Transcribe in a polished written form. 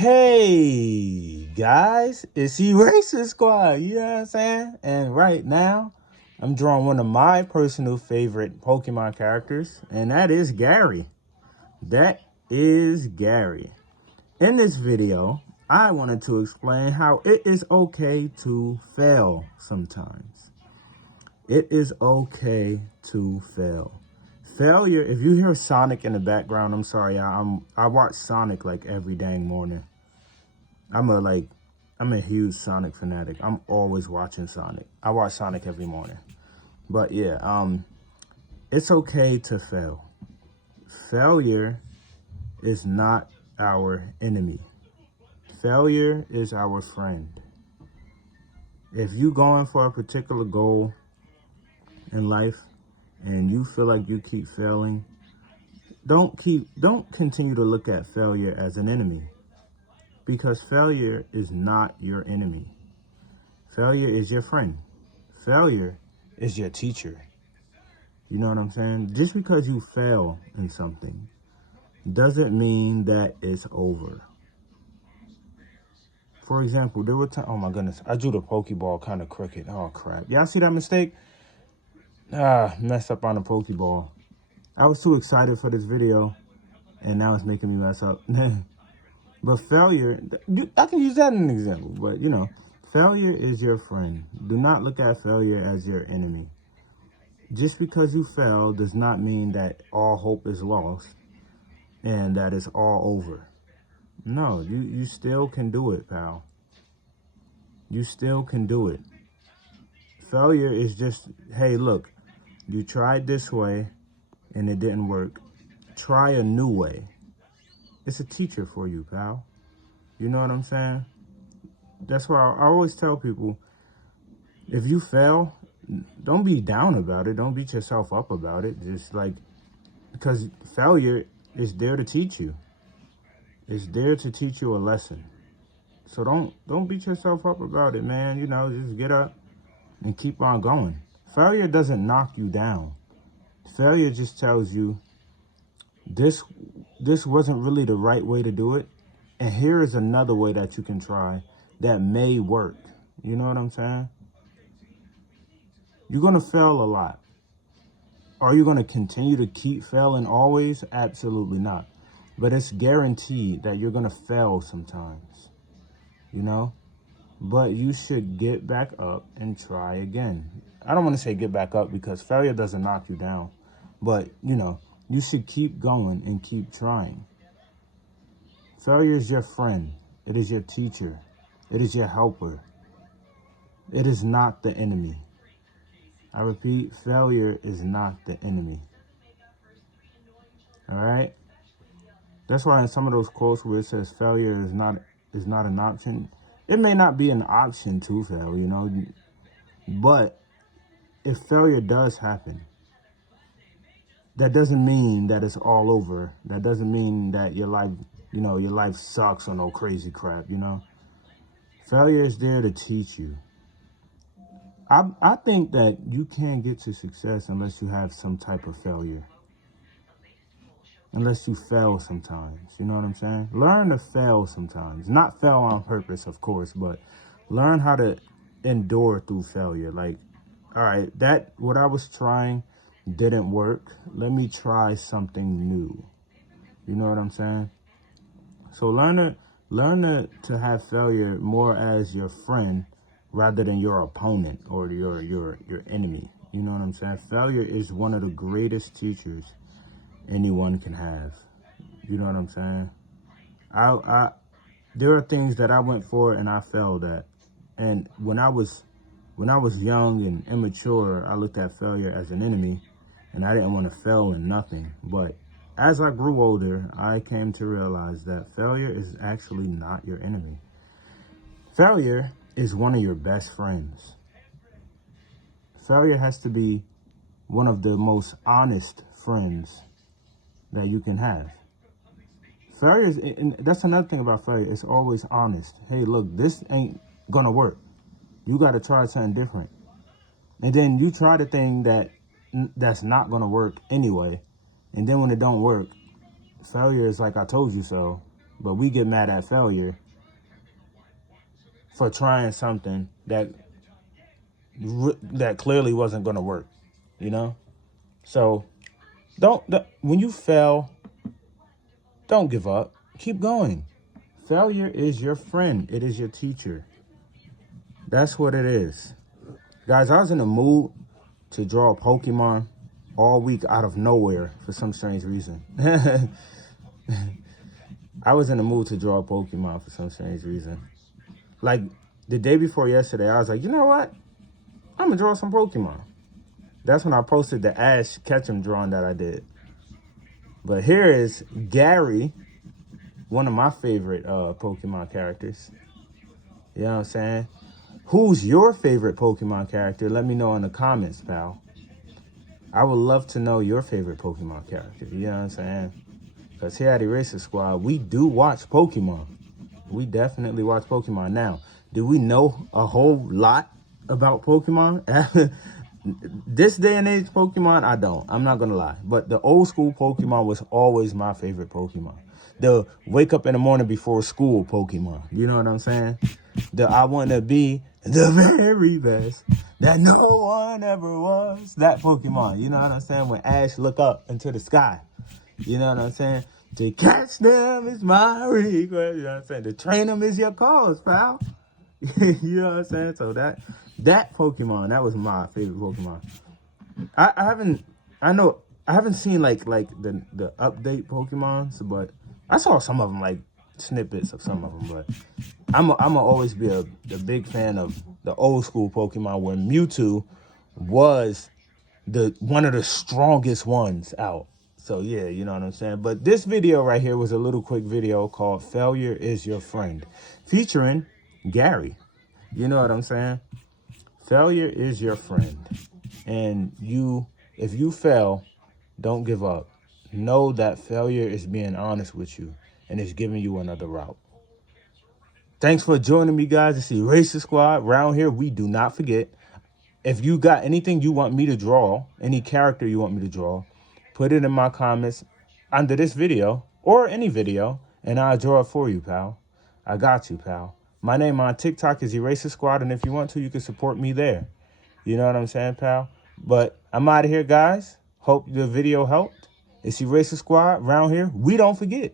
Hey guys, it's Eraser Squad, you know what I'm saying? And right now, I'm drawing one of my personal favorite Pokemon characters, and that is Gary. That is Gary. In this video, I wanted to explain how it is okay to fail sometimes. It is okay to fail. Failure, if you hear Sonic in the background, I'm sorry, I watch Sonic like every dang morning. I'm a huge Sonic fanatic. I'm always watching Sonic. I watch Sonic every morning. But yeah, it's okay to fail. Failure is not our enemy. Failure is our friend. If you going for a particular goal in life and you feel like you keep failing, don't continue to look at failure as an enemy, because failure is not your enemy. Failure is your friend. Failure is your teacher. You know what I'm saying? Just because you fail in something doesn't mean that it's over. For example, there were times, oh my goodness, I drew the Pokeball kind of crooked. Oh crap. Y'all see that mistake? Messed up on the Pokeball. I was too excited for this video and now it's making me mess up. But failure, I can use that as an example, but you know, failure is your friend. Do not look at failure as your enemy. Just because you fail does not mean that all hope is lost and that it's all over. No, you still can do it, pal. You still can do it. Failure is just, hey, look, you tried this way and it didn't work. Try a new way. It's a teacher for you, pal. You know what I'm saying? That's why I always tell people, if you fail, don't be down about it. Don't beat yourself up about it. Just like, because failure is there to teach you. It's there to teach you a lesson. So don't beat yourself up about it, man. You know, just get up and keep on going. Failure doesn't knock you down. Failure just tells you this wasn't really the right way to do it. And here is another way that you can try that may work. You know what I'm saying? You're going to fail a lot. Are you going to continue to keep failing always? Absolutely not. But it's guaranteed that you're going to fail sometimes, you know? But you should get back up and try again. I don't want to say get back up because failure doesn't knock you down. But, you know, you should keep going and keep trying. Failure is your friend. It is your teacher. It is your helper. It is not the enemy. I repeat, failure is not the enemy. All right? That's why in some of those quotes where it says failure is not an option, it may not be an option to fail, you know. But if failure does happen, that doesn't mean that it's all over. That doesn't mean that your life, you know, your life sucks or no crazy crap, you know. Failure is there to teach you. I think that you can't get to success unless you have some type of failure. Unless you fail sometimes, you know what I'm saying? Learn to fail sometimes. Not fail on purpose, of course, but learn how to endure through failure. Like, all right, what I was trying didn't work. Let me try something new. You know what I'm saying? So learn to have failure more as your friend rather than your opponent or your enemy. You know what I'm saying? Failure is one of the greatest teachers anyone can have. You know what I'm saying? There are things that I went for and I failed at. And when I was young and immature, I looked at failure as an enemy and I didn't want to fail in nothing. But as I grew older, I came to realize that failure is actually not your enemy. Failure is one of your best friends. Failure has to be one of the most honest friends that you can have. Failure is, and that's another thing about failure, it's always honest. Hey, look, this ain't gonna work. You gotta try something different. And then you try the thing that's not gonna work anyway. And then when it don't work, failure is like, I told you so. But we get mad at failure for trying something that clearly wasn't going to work, you know? So when you fail, don't give up. Keep going. Failure is your friend. It is your teacher. That's what it is. Guys, I was in the mood to draw a Pokemon all week out of nowhere for some strange reason. I was in the mood to draw a Pokemon for some strange reason. Like, the day before yesterday, I was like, you know what? I'm going to draw some Pokemon. That's when I posted the Ash Ketchum drawing that I did. But here is Gary, one of my favorite Pokemon characters. You know what I'm saying? Who's your favorite Pokemon character? Let me know in the comments, pal. I would love to know your favorite Pokemon character. You know what I'm saying? Because here at Eraser Squad, we do watch Pokemon. We definitely watch Pokemon. Now, do we know a whole lot about Pokemon? This day and age Pokemon, I don't. I'm not going to lie. But the old school Pokemon was always my favorite Pokemon. The wake up in the morning before school Pokemon. You know what I'm saying? The I want to be the very best that no one ever was. That Pokemon. You know what I'm saying? When Ash look up into the sky. You know what I'm saying? To catch them is my request. You know what I'm saying? To train them is your cause, pal. You know what I'm saying? So that Pokemon, that was my favorite Pokemon. I haven't seen like the update Pokemons, but I saw some of them, like snippets of some of them. But I'm always be a big fan of the old school Pokemon where Mewtwo was one of the strongest ones out. So yeah, you know what I'm saying? But this video right here was a little quick video called Failure is Your Friend, featuring Gary. You know what I'm saying? Failure is your friend. And if you fail, don't give up. Know that failure is being honest with you and it's giving you another route. Thanks for joining me, guys. It's the Eraser Squad. Around here, we do not forget. If you got anything you want me to draw, any character you want me to draw, put it in my comments under this video or any video, and I'll draw it for you, pal. I got you, pal. My name on TikTok is Eraser Squad, and if you want to, you can support me there. You know what I'm saying, pal? But I'm out of here, guys. Hope the video helped. It's Eraser Squad. Around here, we don't forget.